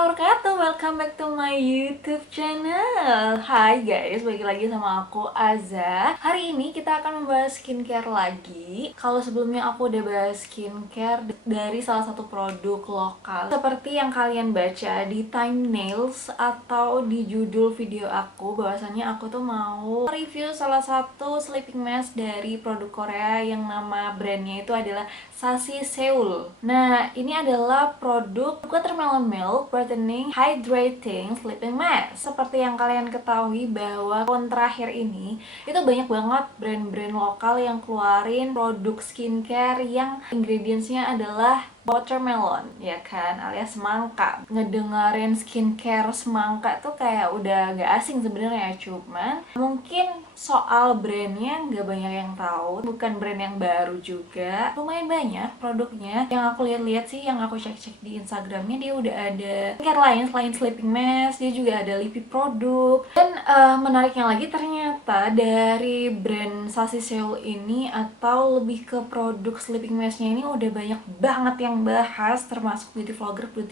wabarakatuh. Welcome back to my YouTube channel. Hai guys, balik lagi sama aku Aza. Hari ini kita akan membahas skincare lagi. Kalau sebelumnya aku udah bahas skincare dari salah satu produk lokal, seperti yang kalian baca di thumbnails atau di judul video aku, bahwasannya aku tuh mau review salah satu sleeping mask dari produk Korea yang nama brandnya itu adalah Sashi Seoul. Nah, ini adalah produk Watermelon Milk Brightening Hydrating Sleeping Mask. Seperti yang kalian ketahui bahwa tahun terakhir ini itu banyak banget brand-brand lokal yang keluarin produk skincare yang ingredientsnya adalah watermelon, ya kan, alias semangka. Ngedengerin skincare semangka tuh kayak udah gak asing sebenarnya, cuman mungkin soal brandnya nggak banyak yang tahu. Bukan brand yang baru juga, lumayan banyak produknya. Yang aku lihat-lihat sih, yang aku cek-cek di Instagramnya, dia udah ada skincare lain selain sleeping mask, dia juga ada lipid produk. Dan menariknya lagi, ternyata dari brand Sashi Seoul ini, atau lebih ke produk sleeping masknya ini, udah banyak banget yang bahas, termasuk beauty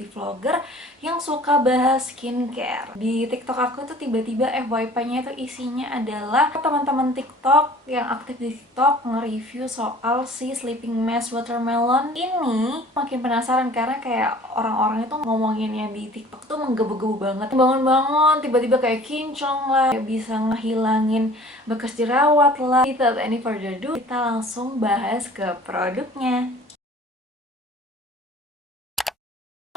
vlogger yang suka bahas skincare. Di TikTok aku tuh tiba-tiba FYP-nya itu isinya adalah teman-teman TikTok yang aktif di TikTok nge-review soal si sleeping mask watermelon ini. Makin penasaran karena kayak orang-orang itu ngomonginnya di TikTok tuh menggebu-gebu banget. Bangun-bangun tiba-tiba kayak kinclong lah, bisa ngehilangin bekas jerawat lah. Without any further ado, kita langsung bahas ke produknya.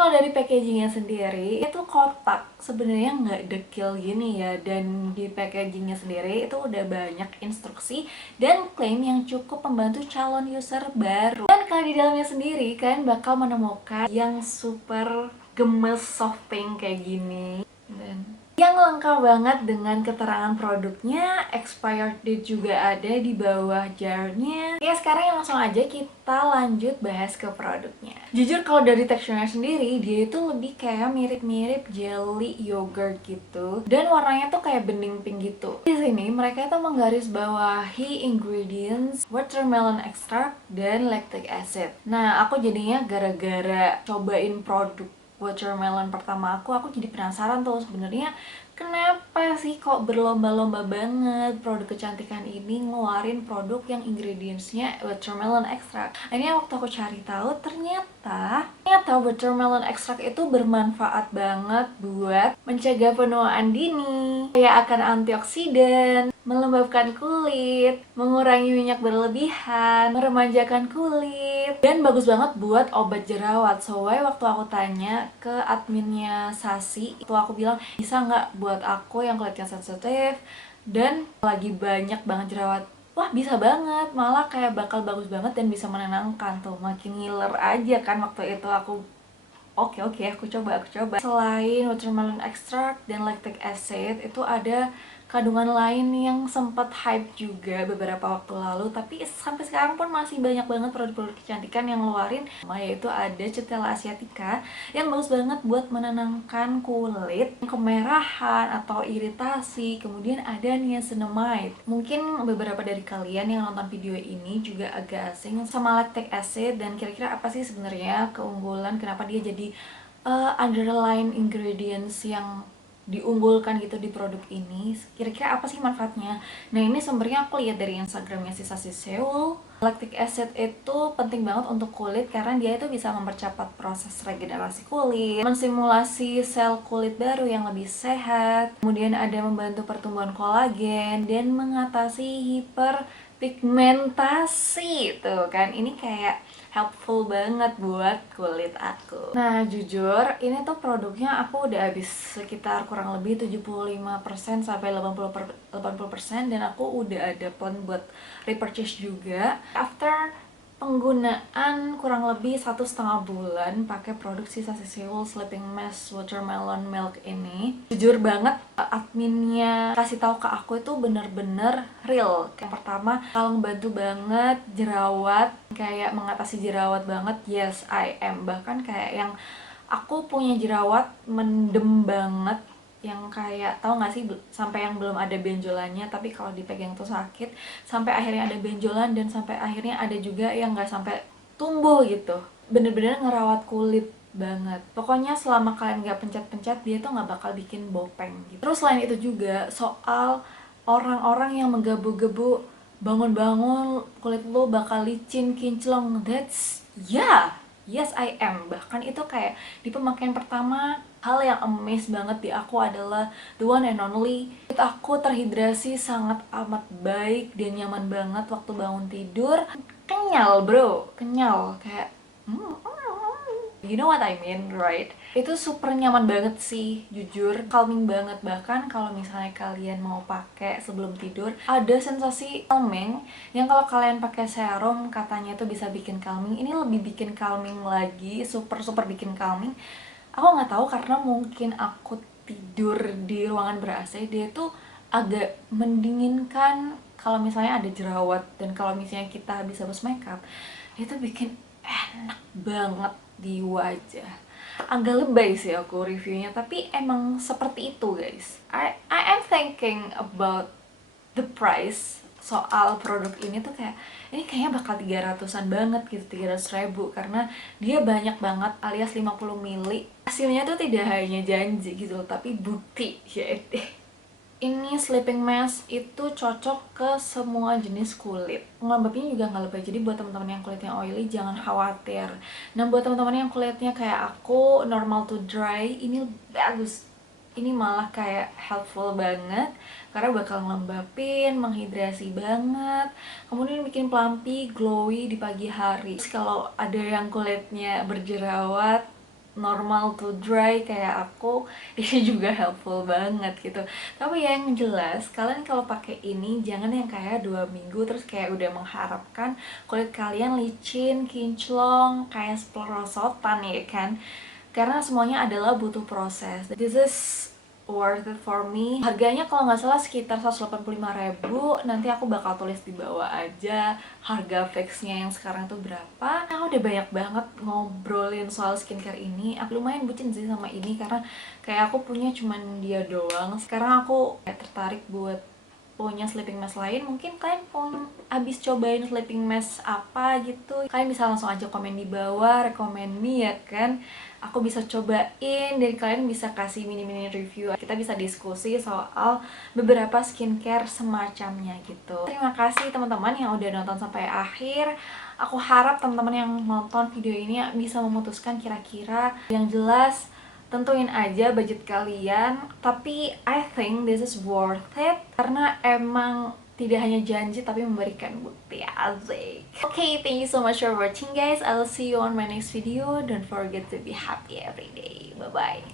Kalau dari packagingnya sendiri, itu kotak sebenarnya nggak dekil gini ya. Dan di packagingnya sendiri itu udah banyak instruksi dan klaim yang cukup membantu calon user baru. Dan kalau di dalamnya sendiri, kalian bakal menemukan yang super gemes soft pink kayak gini. Dan yang lengkap banget dengan keterangan produknya, expired date juga ada di bawah jarnya. Oke, sekarang langsung aja kita lanjut bahas ke produknya. Jujur kalau dari teksturnya sendiri, dia itu lebih kayak mirip-mirip jelly yogurt gitu. Dan warnanya tuh kayak bening pink gitu. Di sini mereka itu menggarisbawahi ingredients watermelon extract dan lactic acid. Nah, aku jadinya gara-gara cobain produk watermelon pertama aku jadi penasaran tuh sebenarnya kenapa sih kok berlomba-lomba banget produk kecantikan ini ngeluarin produk yang ingredientsnya watermelon extract. Ini waktu aku cari tahu, ternyata watermelon extract itu bermanfaat banget buat mencegah penuaan dini, kayak akan antioksidan, melembabkan kulit, mengurangi minyak berlebihan, meremajakan kulit, dan bagus banget buat obat jerawat. So waktu aku tanya ke adminnya Sashi, itu aku bilang bisa nggak buat aku yang kulitnya sensitif dan lagi banyak banget jerawat. Wah, bisa banget, malah kayak bakal bagus banget dan bisa menenangkan tuh. Makin ngiler aja kan waktu itu aku. Oke, aku coba. Selain watermelon extract dan lactic acid, itu ada kandungan lain yang sempat hype juga beberapa waktu lalu, tapi sampai sekarang pun masih banyak banget produk-produk kecantikan yang ngeluarin, yaitu ada Cetella Asiatica yang bagus banget buat menenangkan kulit kemerahan atau iritasi. Kemudian ada niacinamide. Mungkin beberapa dari kalian yang nonton video ini juga agak asing sama lactic acid, dan kira-kira apa sih sebenarnya keunggulan, kenapa dia jadi underlying ingredients yang diunggulkan gitu di produk ini. Kira-kira apa sih manfaatnya? Nah, ini sumbernya aku lihat dari Instagramnya si Sashi Seoul. Lactic acid itu penting banget untuk kulit karena dia itu bisa mempercepat proses regenerasi kulit, mensimulasi sel kulit baru yang lebih sehat, kemudian ada membantu pertumbuhan kolagen dan mengatasi hiperpigmentasi. Tuh kan, ini kayak helpful banget buat kulit aku. Nah, jujur ini tuh produknya aku udah habis sekitar kurang lebih 75% sampai 80%, dan aku udah ada plan buat repurchase juga. After penggunaan kurang lebih 1,5 bulan pakai produk si Sashi Seoul Sleeping Mask Watermelon Milk ini, jujur banget adminnya kasih tahu ke aku itu bener-bener real. Yang pertama, kalau ngebantu banget jerawat, kayak mengatasi jerawat banget. Yes, I am. Bahkan kayak yang aku punya jerawat mendem banget, yang kayak tahu nggak sih, sampai yang belum ada benjolannya tapi kalau dipegang tuh sakit, sampai akhirnya ada benjolan, dan sampai akhirnya ada juga yang nggak sampai tumbuh gitu. Bener-bener ngerawat kulit banget. Pokoknya selama kalian nggak pencet-pencet, dia tuh nggak bakal bikin bopeng gitu. Terus selain itu juga soal orang-orang yang menggebu-gebu, bangun-bangun kulit lo bakal licin, kinclong. That's yeah, yes I am. Bahkan itu kayak di pemakaian pertama, hal yang amaze banget di aku adalah the one and only, kulit aku terhidrasi sangat amat baik dan nyaman banget waktu bangun tidur. Kenyal bro, kenyal kayak you know what I mean, right? Itu super nyaman banget sih, jujur, calming banget. Bahkan kalau misalnya kalian mau pakai sebelum tidur, ada sensasi calming yang kalau kalian pakai serum katanya itu bisa bikin calming. Ini lebih bikin calming lagi, super bikin calming. Aku nggak tahu karena mungkin aku tidur di ruangan ber-AC, dia tuh agak mendinginkan kalau misalnya ada jerawat, dan kalau misalnya kita habis makeup, itu bikin enak banget di wajah. Agak lebay sih aku reviewnya, tapi emang seperti itu guys. I am thinking about the price soal produk ini tuh kayak ini kayaknya bakal 300-an banget gitu, 300.000, karena dia banyak banget alias 50 mili. Hasilnya tuh tidak hanya janji gitu tapi bukti ya. Ini sleeping mask itu cocok ke semua jenis kulit. Ngelembabnya juga nggak lebay, jadi buat teman-teman yang kulitnya oily jangan khawatir. Nah buat teman-teman yang kulitnya kayak aku, normal to dry, ini bagus. Ini malah kayak helpful banget karena bakal ngelembapin, menghidrasi banget, kemudian bikin pelampi, glowy di pagi hari. Terus kalau ada yang kulitnya berjerawat, normal to dry kayak aku, ini juga helpful banget gitu. Tapi yang jelas kalian kalau pakai ini jangan yang kayak 2 minggu terus kayak udah mengharapkan kulit kalian licin, kinclong, kayak perosotan ya kan, karena semuanya adalah butuh proses. This is worth it for me. Harganya kalau nggak salah sekitar 185.000. Nanti aku bakal tulis di bawah aja harga fixnya yang sekarang tuh berapa. Aku udah banyak banget ngobrolin soal skincare ini. Aku lumayan bucin sih sama ini karena kayak aku punya cuman dia doang. Sekarang aku kayak tertarik buat punya sleeping mask lain. Mungkin kalian abis cobain sleeping mask apa gitu, kalian bisa langsung aja komen di bawah, recommend me ya kan. Aku bisa cobain dan kalian bisa kasih mini-mini review. Kita bisa diskusi soal beberapa skincare semacamnya gitu. Terima kasih teman-teman yang udah nonton sampai akhir. Aku harap teman-teman yang nonton video ini bisa memutuskan kira-kira. Yang jelas tentuin aja budget kalian, tapi I think this is worth it karena emang tidak hanya janji tapi memberikan bukti. Asik. Okay, thank you so much for watching guys. I'll see you on my next video. Don't forget to be happy every day. Bye bye.